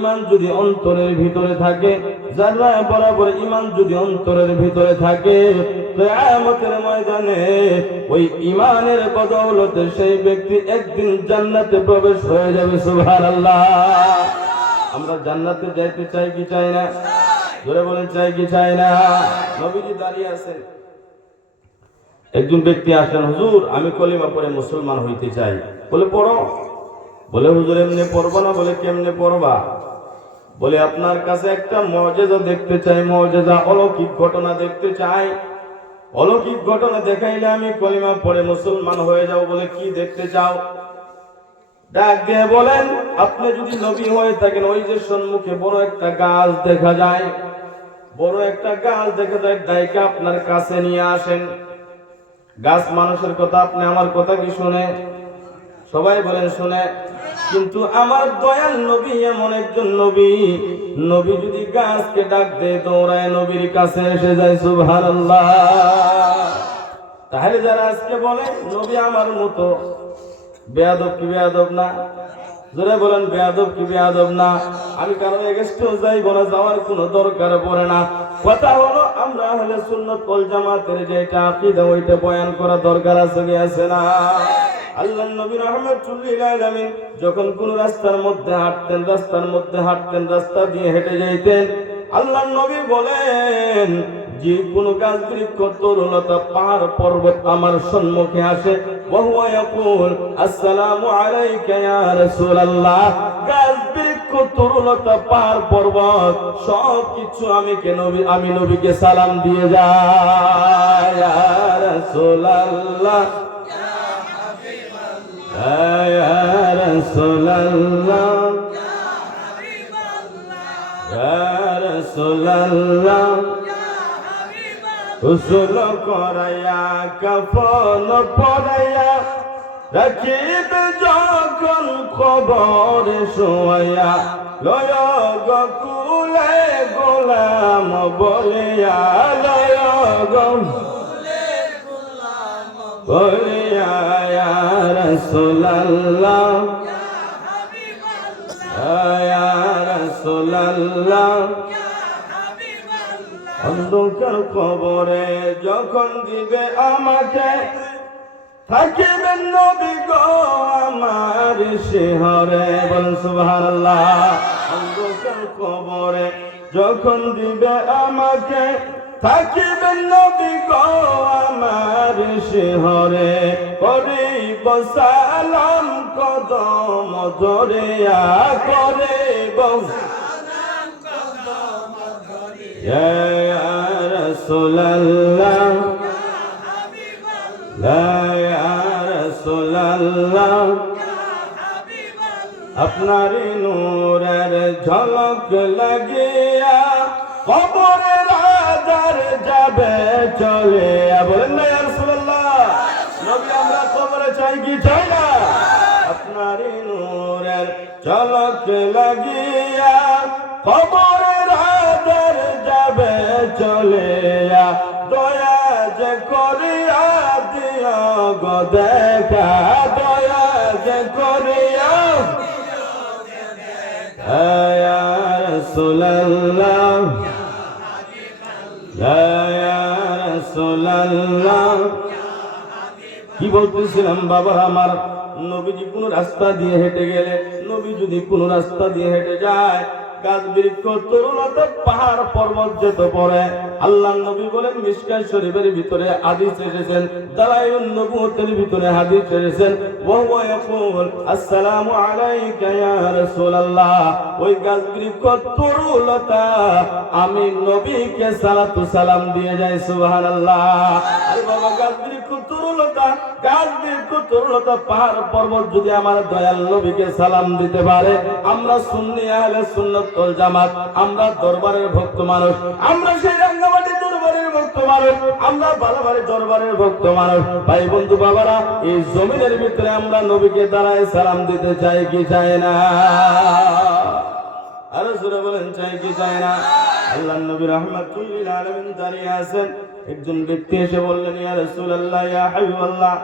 ঈমান যদি অন্তরের ভিতরে থাকে, যারা বরাবর ঈমান যদি অন্তরের ভিতরে থাকে, কিয়ামতের ময়দানে ওই ঈমানের বদৌলতে সেই ব্যক্তি একদিন জান্নাতে প্রবেশ হয়ে যাবে। সুবহানাল্লাহ। আমরা জান্নাতে যাইতে চাই কি চাই না? জোরে বলেন, চাই কি চাই না? নবীজি দাঁড়িয়ে আছেন, একজন ব্যক্তি আসলেন, হুজুর আমি কলিমা পড়ে মুসলমান হইতে চাই। বলে পড়ো। বলে হুজুর এমনি পড়বো না। বলে কেমনে পড়বা? বলে আপনার কাছে একটা মুজিজা দেখতে চাই, মুজিজা অলৌকিক ঘটনা দেখতে চাই। অলৌকিক ঘটনা দেখাইলে আমি কলিমা পড়ে মুসলমান হয়ে যাও। বলে কি দেখতে চাও? ডাক দিয়ে বলেন, আপনি যদি নবী হয়ে থাকেন, ওই যে সম্মুখে বড় একটা গাছ দেখা যায়, বড় একটা গাছ দেখা যায়, ডাইকে আপনার কাছে নিয়ে আসেন। গাছ মানুষের কথা, আপনি আমার কথা কি শুনে? সবাই বলেন শুনে। কিন্তু আমার দয়াল নবী এমন একজন নবী, নবী যদি গাছকে ডাক দেয় দৌড়ায় নবীর কাছে এসে যায়। সুবহানাল্লাহ। তাহলে যারা আজকে বলে নবী আমার মতো, বেয়াদব কি বেয়াদব না? জোরে বলেন, বেয়াদব কি বেয়াদব না? আমি কারো এগেস্টেও যাইব না, যাওয়ার কোনো দরকার পড়ে না। কথা হলো আমরা আহলে সুন্নাত ওয়াল জামাতের যেটা আকীদা, ওইটা বয়ান করা দরকার আছে কি আছে না? আল্লাহর নবী রাহমাতুল্লিল আলামিন যখন কোন রাস্তার মধ্যে হাঁটতেন, রাস্তা দিয়ে হেঁটে যাইতেন, আল্লাহর নবী বলেন যে কোন গাছ বৃক্ষ তরুলতা পাহাড় পর্বত আমার সম্মুখে আসে, ওয়াহুয়া ইয়াকুল আসসালামু আলাইকা ইয়া রাসূলুল্লাহ, গাছ বৃক্ষ তরুলতা পাহাড় পর্বত সব কিছু আমি নবীকে সালাম দিয়ে যাই। ইয়া রাসূলুল্লাহ, ইয়া রাসূলুল্লাহ, ইয়া রাসূলুল্লাহ, গোসল করাইয়া কাফন পরাইয়া রাখিব যখন কবর শোয়া, লয় গকুলে গোলাম বলিয়া, লয় গকুলে গোলাম বলিয়া, ইয়া রাসূলুল্লাহ, ইয়া রাসূলুল্লাহ। অন্ধকার কবরে যখন দিবে আমাকে, থাকিবেন নবী গো আমার শিহরে। বলেন সুবহানাল্লাহ। অন্ধকার কবরে যখন দিবে আমাকে, থাকিবেন নবী গো আমার শিহরে। করিব সালাম কদম ধরিয়া, করিব ইয়া রাসূলুল্লাহ, ইয়া রাসূলুল্লাহ। আপনার নূরের ঝলক লাগিয়া কবরের আধার যাবে চলে। বলেন না ইয়া রাসূলুল্লাহ। নবী আমরা কবরে চাই কি চাই না? আপনার নূরের ঝলক লাগিয়া কবরের আধার যাবে চলে, দয়া যে করিয়া দিও গো দেখা, দয়া যে করিয়া, ইয়া রাসূলুল্লাহ, ইয়া রাসূলুল্লাহ। কি বলতেছিলাম বাবা আমার, নবীজি কোন রাস্তা দিয়ে হেঁটে গেলে, নবী যদি কোন রাস্তা দিয়ে হেঁটে যায়, গাছ বৃক্ষ তরুলতা পাহাড় পর্বত যেতে পড়ে, আল্লাহ নবী বলেন মিশকাত শরীফের ভিতরে হাদিস এসেছেন, দালাইলুন নবুওয়াতের ভিতরে হাদিস এসেছেন, ওয়া ইয়াকুল আসসালামু আলাইকা ইয়া রাসূলুল্লাহ, ওই গাছ বৃক্ষ তরুলতা আমি নবীকে সালাতু সালাম দিয়ে যাই। সুবহানাল্লাহ। আরে বাবা, গাছ বৃক্ষ তরুলতা পাহাড় পর্বত যদি আমার দয়াল নবীকে সালাম দিতে পারে, আমরা সুন্নি আহলে সুন্নাত ওয়াল জামাত, আমরা দরবারের ভক্ত মানুষ, আমরা সেই রাঙ্গামাটি দরবারের ভক্ত মানুষ, আমরা বালাবাড়ি দরবারের ভক্ত মানুষ। ভাই বন্ধু বাবারা, এই জমিনের ভিতরে আমরা নবীকে দাঁড়ায় সালাম দিতে চাই কি চাই না? আরো জোরে বলেন, চাই কি চাই না? আল্লাহর নবী রাহমাতুল্লিল আলামিন দাঁড়িয়ে আছেন, একজন ব্যক্তি এসে বললেন ইয়া রাসূলুল্লাহ, ইয়া হাবিবাল্লাহ,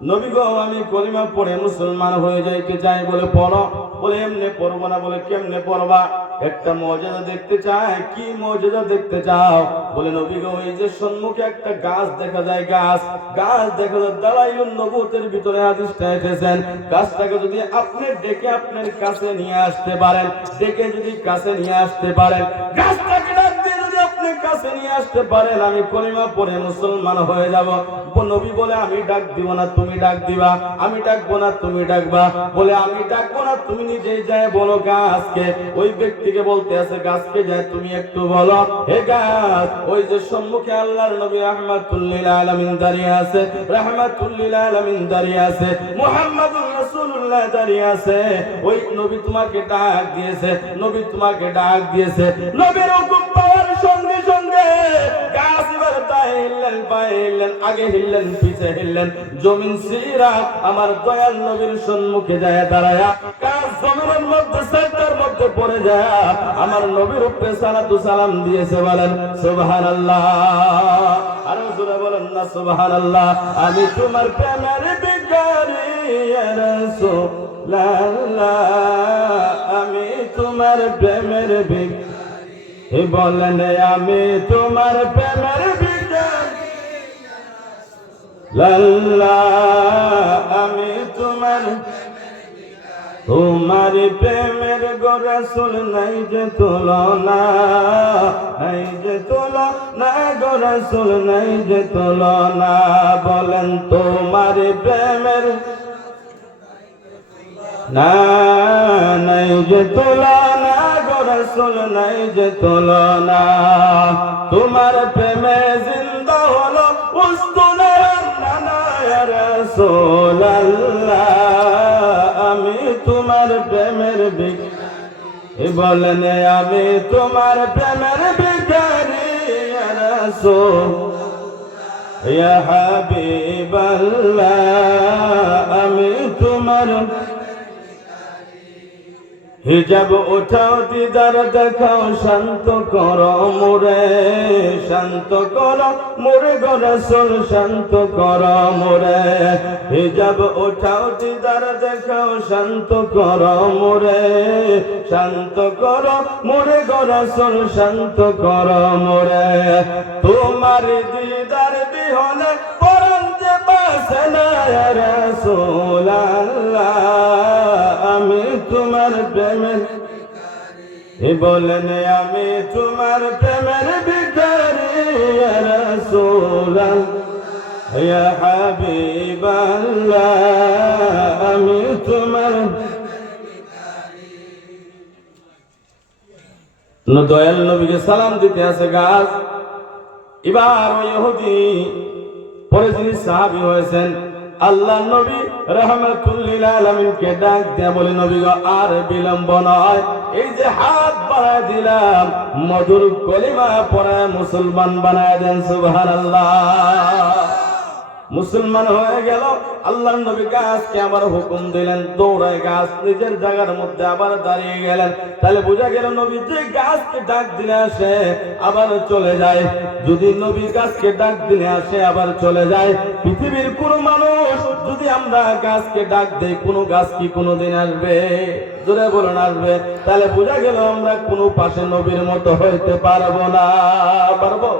নবী গো আমি কলিমা পড়ে মুসলমান হয়ে যাইতে চাই। বলে পড়ো। বলে এমনি পড়বো না। বলে কেমনে পড়বা? একটা মর্যাদা দেখতে চাই। কি মর্যাদা দেখতে চাও? বলে নবী গো এই যে সম্মুখে একটা গাছ দেখা যায়, গাছ দেখা যায়, দালাইলুন নবুয়তের ভিতরে হাদিসটা এসেছেন, গাছটাকে যদি আপনি ডেকে আপনার কাছে নিয়ে আসতে পারেন, ডেকে যদি কাছে নিয়ে আসতে পারেন, গাছটাকে ডাক দিয়ে যদি আপনি কাছে নিয়ে আসতে পারেন, আমি কলিমা পড়ে মুসলমান হয়ে যাব। নবী বলে আমি ডাক দিব না, তুমি ডাক দিবা। আমি ডাকবো না, তুমি ডাকবা। বলে আমি ডাকবো না, তুমি নিজেই যায় বলো গাছকে। ওই ব্যক্তিকে বলতে আছে গাছকে যায় তুমি একটু বলো, হে গাছ, ওই যে সম্মুখে আল্লাহর নবী রাহমাতুল লিল আলামিন দাঁড়িয়ে আছে, রাহমাতুল লিল আলামিন দাঁড়িয়ে আছে, মুহাম্মাদুর রাসূলুল্লাহ দাঁড়িয়ে আছে, ওই নবী তোমাকে ডাক দিয়েছে, নবী তোমাকে ডাক দিয়েছে। নবীর হুকুম পাওয়ার সঙ্গে সঙ্গে গাছ এবার পায়ে হিললেন, আগে হিললেন, পিছে হিললেন, জমিন সিরা আমার দয়াল নবীর সম্মুখে যায় দাঁড়ায়া গাছ জমিনের মধ্যে সেটার মধ্যে পড়ে যায় আমার নবীর উপরে সালাতু সালাম দিয়েছে। বলেন সুবহানাল্লাহ। আর জোরে বলেন না সুবহানাল্লাহ। আমি তোমার প্রেমের ভিখারি ইয়া রাসূলুল্লাহ, আমি তোমার প্রেমের ভিখারি। বলেন আমি তোমার প্রেমের ভিখারি লাল্লা, আমি তোমার প্রেমের গো রাসূল নাই যে তুলনা, নাই যে তুলনা গো রাসূল নাই যে তুলনা। বলেন তোমার প্রেমের না, নাই যে তুলনা গো রাসূল নাই যে তুলনা। তোমার প্রেমে জিন্দা হলো উস্তুনা নানা ইয়া রাসূলুল্লাহ, আমি তোমার প্রেমের ভিখারি। বলেন আমি তোমার প্রেমের ভিখারি ইয়া রাসূল ইয়া হাবিবাল্লাহ, আমি তোমার হিজাব উঠাও দিদার দেখাও, শান্ত করো মোরে, শান্ত করো মোরে গো রাসূল, শান্ত করো মোরে। হিজাব উঠাও দিদার দেখাও, শান্ত করো মোরে, শান্ত করো মোরে গো রাসূল, শান্ত করো মোরে। তোমার দিদার বিহনে পরাণ যে বাসে না ইয়া রাসূলুল্লাহ, আমি তোমার প্রেমের ভিখারি। বলেন আমি তোমার প্রেমের ভিখারি ইয়া রাসূলুল্লাহ ইয়া হাবিবাল্লাহ, আমি তোমার দয়াল নবীকে সালাম দিতে আছে গাছ। এবার ওই ইহুদি পরে যিনি সাহাবী হয়েছেন আল্লাহ নবী রাহমাতুল লিল আলামিনকে ডাক দিয়ে বলে নবী গো আর বিলম্ব নয়, এই যে হাত বাড়ায় দিলাম, মধুর কলিমা পড়ে মুসলমান বানায় দেন। সুবহানাল্লাহ। মুসলমান হয়ে গেল। আল্লাহর নবী গাছকে আবার হুকুম দিলেন, দৌড়ায় গাছ নিজের জায়গার মধ্যে আবার দাঁড়িয়ে গেলেন। তাহলে বোঝা গেল নবী যে গাছকে ডাক দিলে আসে আবার চলে যায়। যদি নবী গাছকে ডাক দিলে আসে আবার চলে যায়, পৃথিবীর কোন মানুষ যদি আমরা গাছকে ডাক দেই, কোন গাছ কি কোনোদিন আসবে? জোরে বলুন আসবে? তাহলে বোঝা গেল আমরা কোনো পাশে নবীর মতো হইতে পারবো না। পারবো?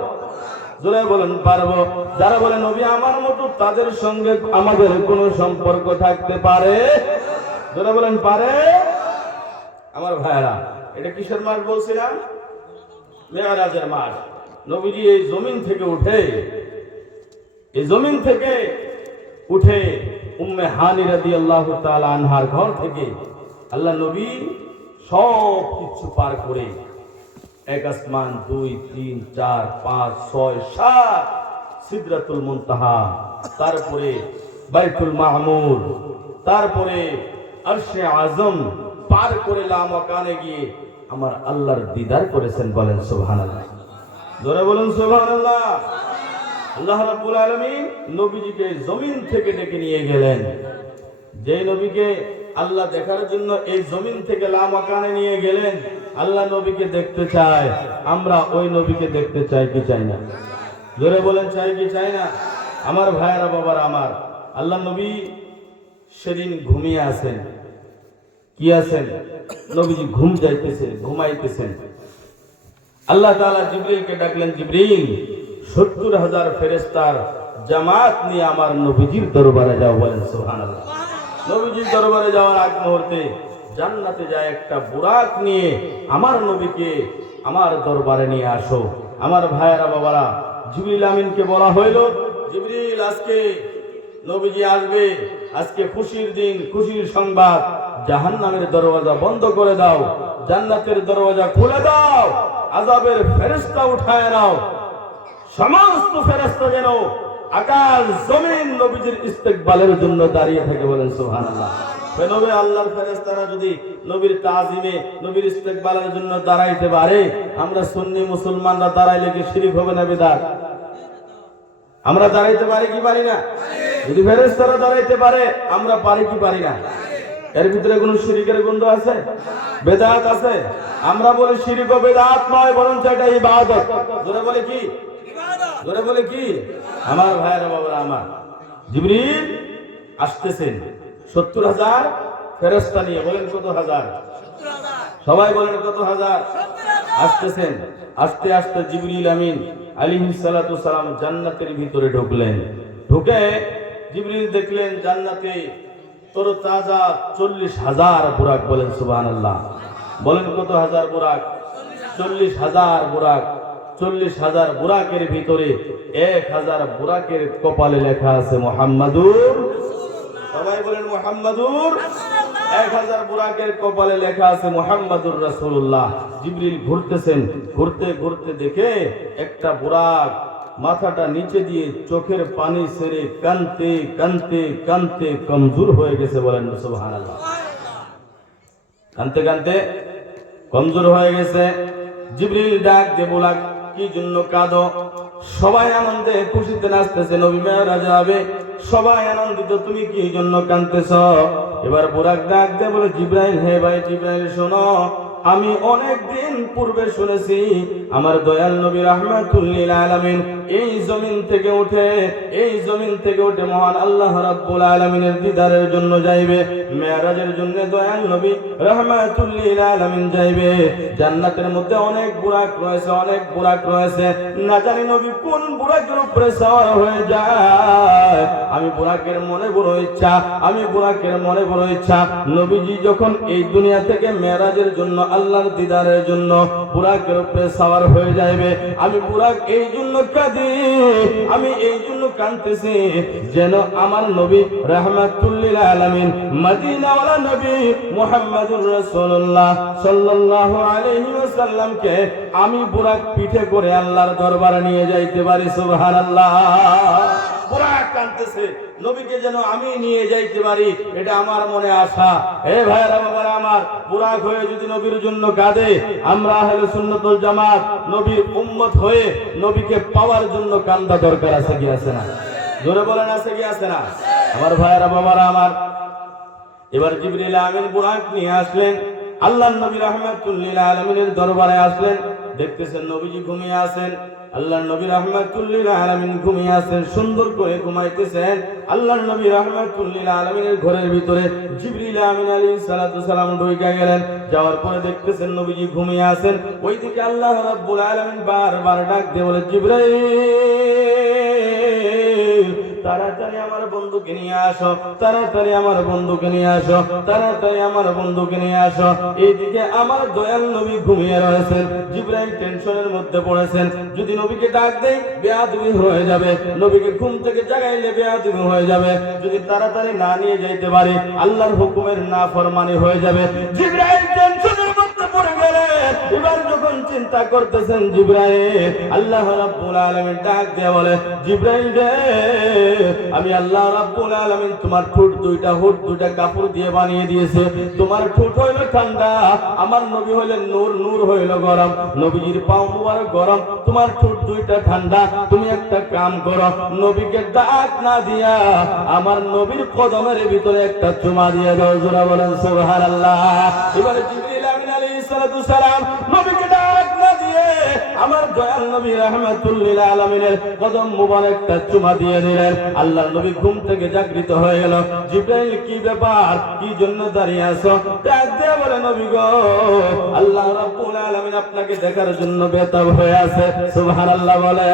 জোরে বলেন পারবো। যারা বলে নবী আমার মতো, তাদের সঙ্গে আমাদের কোনো সম্পর্ক থাকতে পারে? জোরে বলেন পারে? আমার ভাইরা, এটা কিসের মাস বলছিলাম? মেরাজের মাস। নবীজি এই জমিন থেকে উঠে, এই জমিন থেকে উঠে উম্মে হানি রাদিয়াল্লাহু তাআলা আনহার ঘর থেকে আল্লাহ নবী সব কিছু পার করে 1 আসমান 2 3 4 5 6 7 সিদরাতুল মুনতাহা, তারপরে বাইতুল মামুর, তারপরে আরশে আজম পার করে লামাকানে গিয়ে আমার আল্লাহর দিদার করেছেন। বলেন সুবহানাল্লাহ। জোরে বলুন সুবহানাল্লাহ। আল্লাহ রাব্বুল আলামিন নবীজিকে জমিন থেকে ডেকে নিয়ে গেলেন। যে নবীকে আল্লাহ দেখার জন্য এই জমিন থেকে লামাকানে নিয়ে গেলেন, আল্লাহ নবীকে দেখতে চায়। আমরা ওই নবীকে দেখতে চাই কি চাই না? জোরে বলেন চাই কি চাই না? আমার ভাইয়েরা বাবার আমার, আল্লাহ নবী সেদিন ঘুমিয়ে আছেন। কি আছেন? নবীজি ঘুমাইতেছেন। আল্লাহ তাআলা জিবরিলকে ডাকলেন, জিবরিল ৭০,০০০ ফেরেশতার জামাত নিয়ে আমার নবীজির দরবারে যাও। বলেন সুবহানাল্লাহ। নবীজির দরবারে যাওয়ার আগ মুহূর্তে জান্নাতে যায় একটা বুরাক নিয়ে আমার নবীকে আমার দরবারে নিয়ে আসো। আমার ভাইয়েরা বাবারা, জিবরিল আমিনকে বলা হইল, জিবরিল আজকে নবীজি আসবে, আজকে খুশির দিন, খুশির সংবাদ। জাহান্নামের দরওয়াজা বন্ধ করে দাও, জান্নাতের দরওয়াজা খুলে দাও, আযাবের ফেরেশতা উঠায় নাও। সমস্ত ফেরেশতা যেন আকাশ জমিন নবীজির ইস্তেকবালের জন্য দাঁড়িয়ে থাকে। বলেন সুবহানাল্লাহ। নবী আল্লাহর ফেরেশতারা যদি নবীর তাজিমে, নবীর ইস্তেকবালের জন্য দাঁড়াইতে পারে, আমরা সুন্নি মুসলমানরা দাঁড়াইলে কি শিরক হবে না বিদআত? আমরা দাঁড়াইতে পারি কি পারি না? যদি ফেরেশতারা দাঁড়াইতে পারে, আমরা পারি কি পারি না? এর ভিতরে কোনো শিরকের গন্ধ আছে? বেদাত আছে? আমরা বলি শিরক ও বেদাত নয়, বরং এটা ইবাদত। জোরে বলে কি? জোরে বলে কি? আমার ভাইয়েরা বাবারা আমার, জিবরিল আসতেছেন ৭০,০০০ ফেরেশতা নিয়ে। বলেন কত হাজার? সবাই বলেন কত হাজার? আসতেছেন। আস্তে আস্তে জিবরিল আমিন আলাইহিস সালাতু সালাম জান্নাতের ভিতরে ঢুকলেন। ঢুকে জিবরিল দেখলেন জান্নাতে তরতাজা ৪০,০০০ বুরাক। বলেন সুবহানাল্লাহ। বলেন কত হাজার বুরাক? ৪০,০০০ বুরাক। ৪০,০০০ বুরাকের ভিতরে ১,০০০ বুরাকের কপালে লেখা আছে মুহাম্মাদুর। সবাই বলেন মুহাম্মাদুর। ১,০০০ বুরাকের কপালে লেখা আছে মুহাম্মাদুর রাসূলুল্লাহ। জিবরিল ঘুরতেছেন, ঘুরতে ঘুরতে দেখে একটা বুরাক মাথাটা নিচে দিয়ে চোখের পানি ছেড়ে কানতে কানতে কানতে কমজোর হয়ে গেছে। বলেন সুবহানাল্লাহ। কানতে কানতে কমজোর হয়ে গেছে। জিবরিল ডাক দিয়ে বুরাক, কি জন্য কাঁদো? সবাই আনন্দে খুশিতে নাচতেছে, নবী মেরাজ যাবে, সবাই আনন্দিত, তুমি কি জন্য কাঁদতেছ? এবার বুরাক ডাক দিয়ে বলে, জিবরাইল, হে ভাই জিবরাইল শোনো, আমি অনেক দিন পূর্বে শুনেছি আমার দয়াল নবী রাহমাতুল লিল আলামিন এই জমিন থেকে উঠে মহান আল্লাহ রাব্বুল আলামিনের দিদারের জন্য যাইবে, মেরাজের জন্য দয়াল নবী রাহমাতুল লিল আলামিন যাইবে। জান্নাতের মধ্যে অনেক বুরাক রয়েছে, না জানি নবী কোন বুরাকের উপরে সওয়ার হয়ে যায়। আমি বুরাকের মনে বড় ইচ্ছা, নবীজি যখন এই দুনিয়া থেকে মেরাজের জন্য, আল্লাহর দিদারের জন্য বুরাকের উপরে সওয়ার হয়ে যাইবে, আমি বুরাক এই জন্য কাঁদি, আমি এই জন্য কাঁদতেছি যেন আমার নবী রাহমাতুল লিল আলামিন মদিনাওয়ালা নবী মুহাম্মদুর রাসূলুল্লাহ সাল্লাল্লাহু আলাইহি ওয়াসাল্লামকে আমি বুরাক পিঠে করে আল্লাহর দরবারে নিয়ে যাইতে পারি। সুবহানাল্লাহ। বুরাক কাঁদতেছে, নবীকে যেন আমি নিয়ে যাইতে পারি, এটা আমার মনে আশা। হে ভাইরা বাবারা আমার, বুরাক হয়ে যদি নবীর জন্য কাঁদে, আমরা আহলে সুন্নাত ওয়াল জামাত নবীর উম্মত হয়ে নবীকে পাওয়ার জন্য কান্দা দরকার আছে কি আছে না? জোরে বলেন আছে কি আছে না? আমার ভাইরা বাবারা আমার, এবার জিবরিল আমিন বুরাক নিয়ে আসলেন, আল্লাহর নবী রাহমাতুল লিল আলামিনের দরবারে আসলেন। দেখতেছেন নবীজি ঘুমিয়ে আছেন, আল্লাহর নবী রাহমাতুল লিল আলামিন ঘুমিয়ে আছেন, সুন্দর করে ঘুমাইতেছেন। আল্লাহর নবী রাহমাতুল লিল আলামিনের ঘরের ভিতরে জিবরিল আমিন আলাইহিস সালাতু সালাম ঢুকে গেলেন। যাওয়ার পরে দেখতেছেন নবীজি ঘুমিয়ে আছেন। ওইদিকে আল্লাহ রাব্বুল আলামিন বারবার ডাক দিয়ে বলে, জিবরাইল তাড়াতাড়ি আমার বন্ধুকে নিয়ে আসো, তাড়াতাড়ি আমার বন্ধুকে নিয়ে আসো, তাড়াতাড়ি আমার বন্ধুকে নিয়ে আসো। এইদিকে আমার দয়াল নবী ঘুমিয়ে রয়েছেন, জিবরাইল টেনশনের মধ্যে পড়েছেন। যদি নবীকে ডাক দেই বেয়াদবি হয়ে যাবে, নবীকে ঘুম থেকে জাগাইলে বেয়াদবি হয়ে যাবে, যদি তাড়াতাড়ি না নিয়ে যাইতে পারি আল্লাহর হুকুমের নাফরমানি হয়ে যাবে। জিবরাইল টেনশনের মধ্যে পড়ে গেলেন। এবার যখন চিন্তা করতেছেন জিবরাইল, আল্লাহ রাব্বুল আলামিন ডাক দিয়ে বলে, জিবরাইল রে, আমি আল্লাহ রাব্বুল আলামিন তোমার ঠোঁট দুইটা কাপড় দিয়ে বানিয়ে দিয়েছে। তোমার ঠোঁট হইল ঠান্ডা, আমার নবী হইলেন নূর হইল গরম, নবীজির পাও মুবারক গরম, তোমার ঠোঁট দুইটা ঠান্ডা। তুমি একটা কাম করো, নবীকে ডাক না দিয়া আমার নবীর কদমের ভিতরে একটা চুমা দিয়ে দাও। জোরে বলেন সুবহানাল্লাহ। এবারে জিবরিল আমিন আলাইহিস সালাতু সালাম নবীকে ডাক না দিয়ে আমার দয়াল নবী রাহমাতুল লিল আলামিনের কদম মুবারকটা চুমা দিয়ে দিলেন। আল্লাহর নবী ঘুম থেকে জাগৃত হয়ে গেল। জিবরাইল, কি ব্যাপার, কি জন্য দাঁড়িয়ে আছো? ডাক দিয়ে বলে, নবী গো, আল্লাহ রাব্বুল আলামিন আপনাকে দেখার জন্য বেতাব হয়ে আছে। সুবহানাল্লাহ বলে।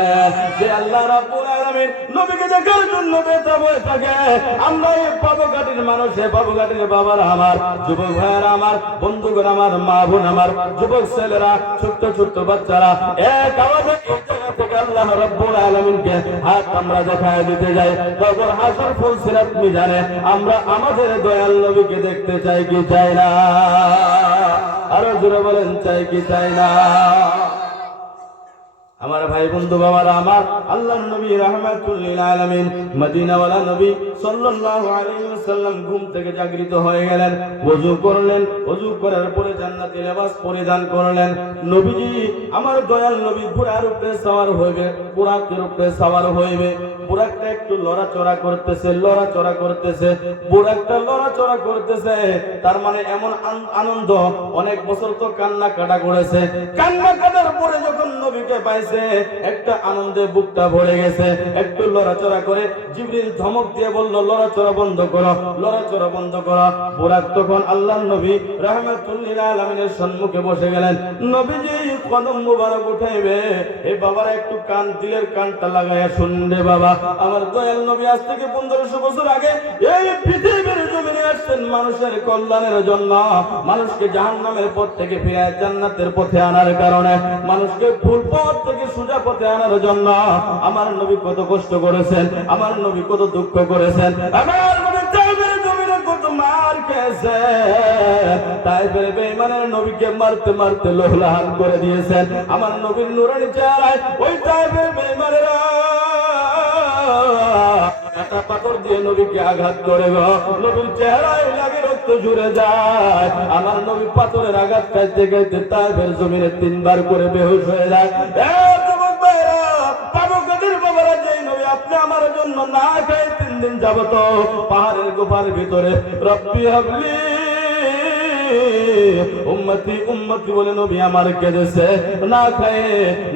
যে আল্লাহ রাব্বুল আলামিন নবীকে দেখার জন্য বেতাব হয়ে থাকে, আমরা এই পাবগাটির মানুষ, এই পাবগাটির বাবারা আমার, যুবক ভাইয়েরা আমার, বন্ধুগণ আমার, মা বোন আমার, যুবক ছেলেরা, ছোট্ট ছোট্ট বাচ্চারা, এক আওয়াজে থেকে আল্লাহ রাব্বুল আলামিনকে হাত আমরা দেখায় দিতে যাই। তখন হাসর ফুলসিরাত মিজানে আমরা আমাদের দয়াল নবীকে দেখতে চাই কি চাই না? আরো জোরে বলেন, চাই কি চাই না? আমার ভাই বন্ধু বাবারা আমার, আল্লাহর নবী রাহমাতুল লিল আলামিন মদিনাওয়ালা নবী সাল্লাল্লাহু আলাইহি ওয়াসাল্লাম ঘুম থেকে জাগৃত হয়ে গেলেন। ওযু করলেন, ওযু করার পরে জান্নাতি লিবাস পরিধান করলেন। নবীজি আমার দয়াল নবী ঘোড়ার উপরে সওয়ার হইবে, বুরাকের উপরে সওয়ার হইবে। বুরাকটা একটু লড়াচড়া করতেছে, লড়াচড়া করতেছে, বুরাকটা লড়াচড়া করতেছে। তার মানে এমন আনন্দ, অনেক বছর তো কান্না কাটা করেছে, কান্না কাটার পরে যখন নবীকে পাইছে একটা আনন্দে বুকটা ভরে গেছে। একটু লড়াচড়া করে জিবরিল ধমক দিয়ে বলল, লড়াচড়া বন্ধ করো, লড়াচড়া বন্ধ করো। বুরাক তখন আল্লাহর নবী রাহমাতুল লিল আলামিনের সম্মুখে বসে গেলেন। নবীজি কদম মুবারক উঠাইবে। এই বাবারা একটু কান, দিলের কানটা লাগায়া শুনবে বাবা। আমার দয়াল নবী আজ থেকে 1500 বছর আগে এই পৃথিবীর জমিনে আসছেন মানুষের কল্যাণের জন্য, মানুষকে জাহান্নামের পথ থেকে ফিরায় জান্নাতের পথে আনার কারণে, মানুষকে ভুল পথ থেকে সোজা পথে আনার জন্য আমার নবী কত কষ্ট করেছেন, আমার নবী কত দুঃখ করেছেন, আমার নবী তাইফের জমিনে কত মার খেয়েছে। তাইফের বেঈমানের নবীকে মারতে মারতে লোহলাহান করে দিয়েছেন। আমার নবীর নূরানি চেহারায় ওই তাইফের বেঈমানেরা একটা পাথর দিয়ে নবীকে আঘাত করে গো, নবীর চেহারায় লাগে রক্ত ঝরে যায়। আমার নবী পাথরের আঘাত খাইতে খাইতে তাইফের জমিনে 3 বার করে বেহুশ হয়ে যায়। আপনি আমার জন্য না খাই 3 দিন যাবত পাহাড়ের গুফার ভিতরে রব্বি হাবলি উম্মতি উম্মতি বলে নবী আমার কেঁদেছে, না খায়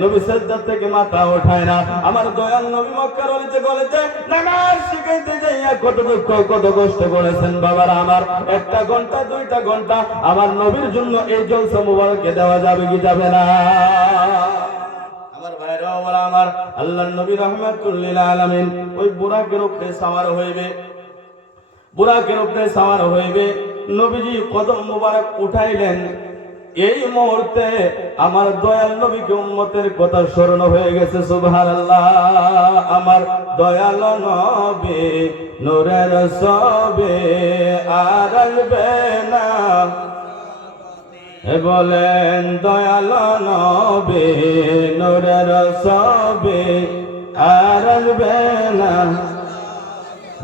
নবী সিজদা থেকে মাথা ওঠায় না। আমার দয়াল নবী মক্কার অলিতে গলিতে নামাজ শিখাইতে যাইয়া কত দুঃখ কত কষ্ট করেছেন বাবারা আমার। 1 ঘন্টা 2 ঘন্টা আমার নবীর জন্য এই জলসা মুবারকে দেওয়া যাবে কি যাবে না? আমার আল্লাহর নবী রাহমাতুল লিল আলামিন ওই বুরাকের উপরে সওয়ার হইবে, বুরাকের উপরে সওয়ার হইবে। নবীজি কদম মুবারক উঠাইলেন। এই মুহূর্তে আমার দয়াল নবীকে উম্মতের কথা স্মরণ হয়ে গেছে। সুবহানাল্লাহ। আমার দয়াল নবী নূরের সবে আর আসবে না, বলেন দয়াল নবী নূরের সবে আর আসবে না।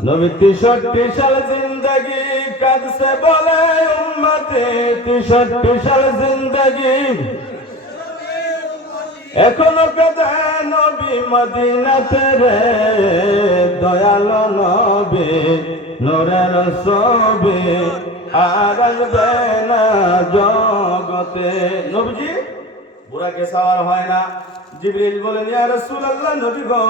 নবী 63 সাল জিন্দগি কাঁদছে বলে উম্মতে, 63 সাল জিন্দগি এখনো কাঁদে নবী মদিনাতে রে। দয়াল নবী নূরের সবে আর আসবে না জগতে। নবীজি বুরাকে সওয়ার হয় না। জিবরিল বলেন, ইয়া রাসূলুল্লাহ, নবী গো,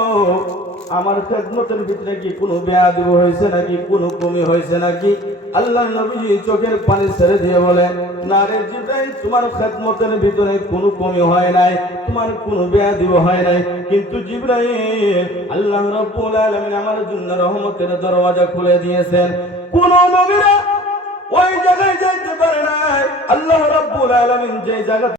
আমার খেদমতের ভিতরে কি কোনো বেয়াদবি হয়েছে নাকি, কোনো কমি হয়েছে নাকি? আল্লাহর নবীজি চোখের পানি ছেড়ে দিয়ে বলেন, না রে জিবরাইল, তোমার খেদমতের ভিতরে কোনো কমি হয় নাই, তোমার কোনো বেয়াদবি হয় নাই। কিন্তু জিবরাইল, আল্লাহ রাব্বুল আলামিন আমার জন্য রহমতের দরওয়াজা খুলে দিয়েছেন। কোন নবীরা ওই জায়গায় যাইতে পারে না। আল্লাহ রাব্বুল আলামিন যে জায়গা